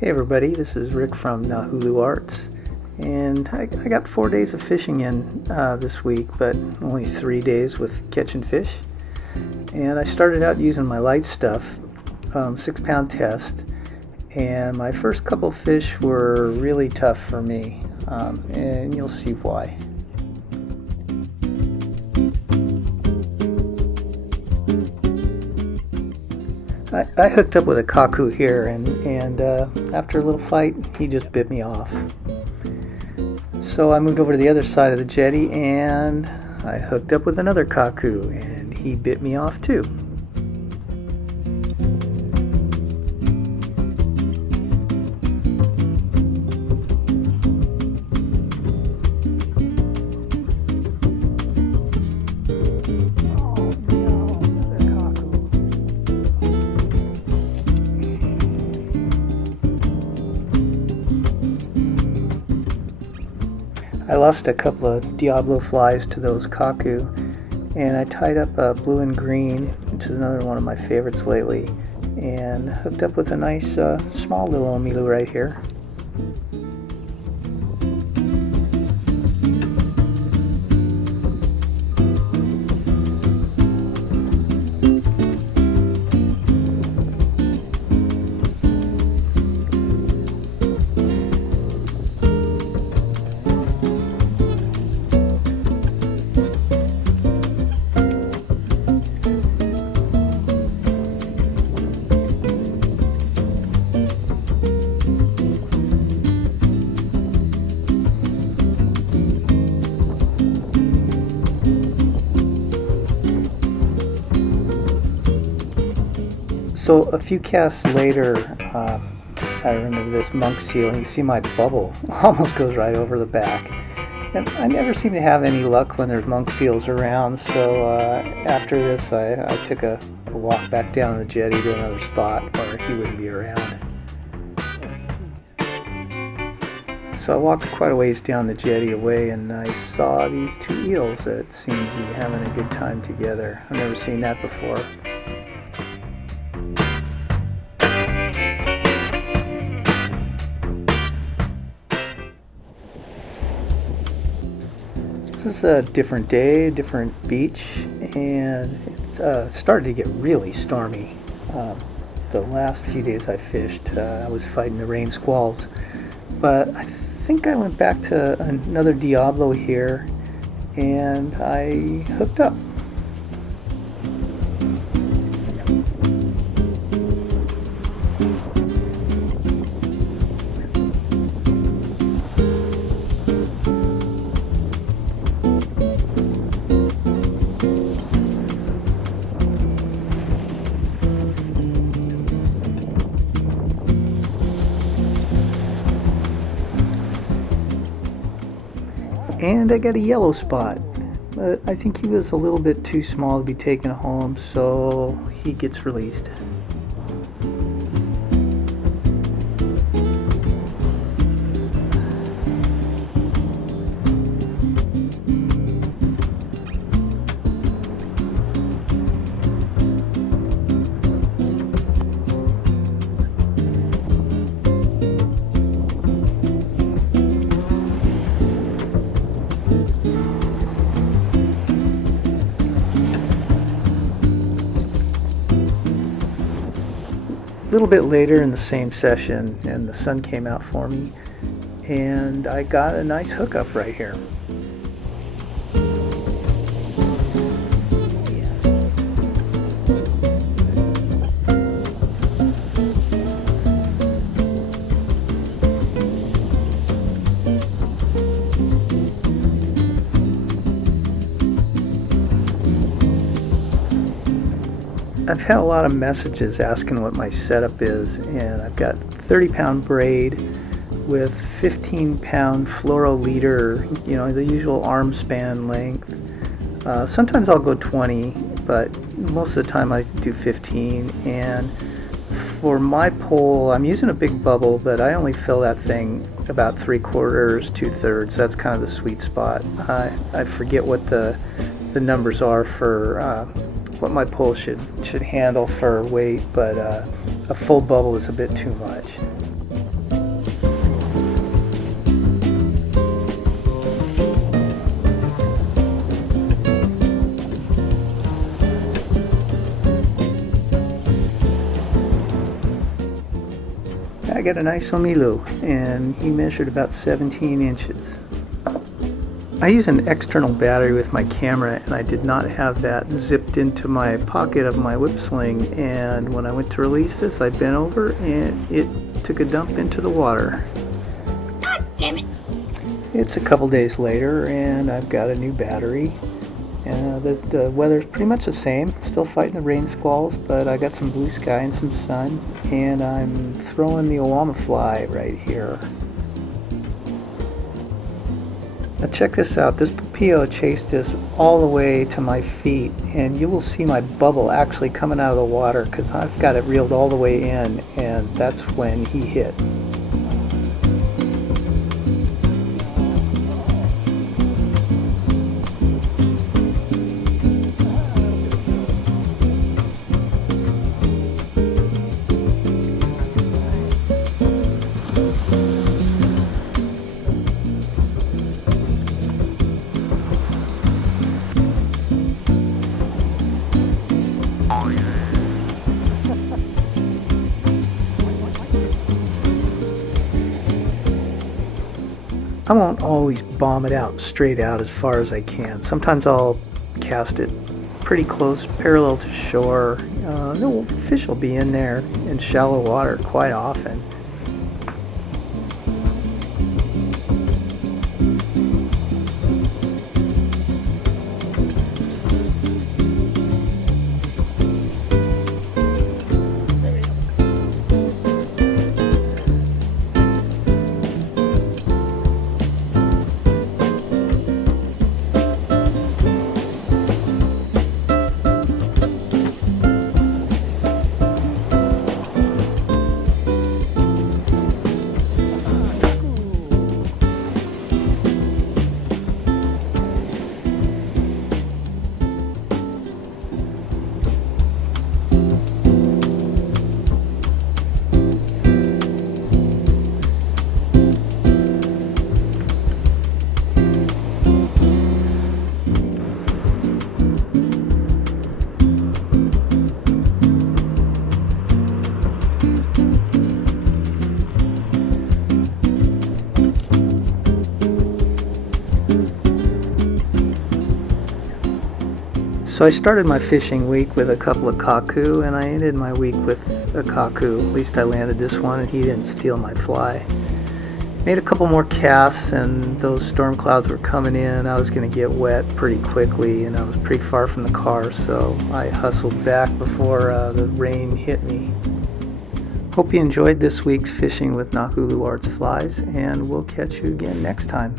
Hey everybody, this is Rick from Nahulu Arts, and I got 4 days of fishing in this week, but only 3 days with catching fish. And I started out using my light stuff, 6-pound test, and my first couple fish were really tough for me, and you'll see why. I hooked up with a Kaku here, and after a little fight, he just bit me off. So I moved over to the other side of the jetty, and I hooked up with another Kaku, and he bit me off too. I lost a couple of Diablo flies to those Kaku, and I tied up a blue and green, which is another one of my favorites lately, and hooked up with a nice small little Omilu right here. So a few casts later, I remember this monk seal, and you see my bubble almost goes right over the back. And I never seem to have any luck when there's monk seals around, so after this I took a walk back down the jetty to another spot where he wouldn't be around. So I walked quite a ways down the jetty away, and I saw these two eels that seemed to be having a good time together. I've never seen that before. This is a different day, different beach, and it's started to get really stormy. The last few days I fished, I was fighting the rain squalls, but I think I went back to another Diablo here, and I hooked up. And I got a yellow spot, but I think he was a little bit too small to be taken home, so he gets released. A little bit later in the same session, and the sun came out for me, and I got a nice hookup right here. I've had a lot of messages asking what my setup is, and I've got 30-pound braid with 15-pound fluoro leader, the usual arm span length. Sometimes I'll go 20, but most of the time I do 15. And for my pole, I'm using a big bubble, but I only fill that thing about 3/4, 2/3. That's kind of the sweet spot. I forget what the numbers are for what my pole should handle for weight, but a full bubble is a bit too much. I got a nice Omilu, and he measured about 17 inches. I use an external battery with my camera, and I did not have that zipped into my pocket of my whip sling, and when I went to release this, I bent over and it took a dump into the water. God damn it. It's a couple days later, and I've got a new battery. The weather's pretty much the same, still fighting the rain squalls, but I got some blue sky and some sun, and I'm throwing the Owama fly right here. Now check this out, this Papio chased this all the way to my feet, and you will see my bubble actually coming out of the water because I've got it reeled all the way in, and that's when he hit. I won't always bomb it out straight out as far as I can. Sometimes I'll cast it pretty close, parallel to shore. The fish will be in there in shallow water quite often. So I started my fishing week with a couple of Kaku, and I ended my week with a Kaku. At least I landed this one, and he didn't steal my fly. Made a couple more casts, and those storm clouds were coming in. I was going to get wet pretty quickly, and I was pretty far from the car, so I hustled back before the rain hit me. Hope you enjoyed this week's Fishing with Nakulu Arts Flies, and we'll catch you again next time.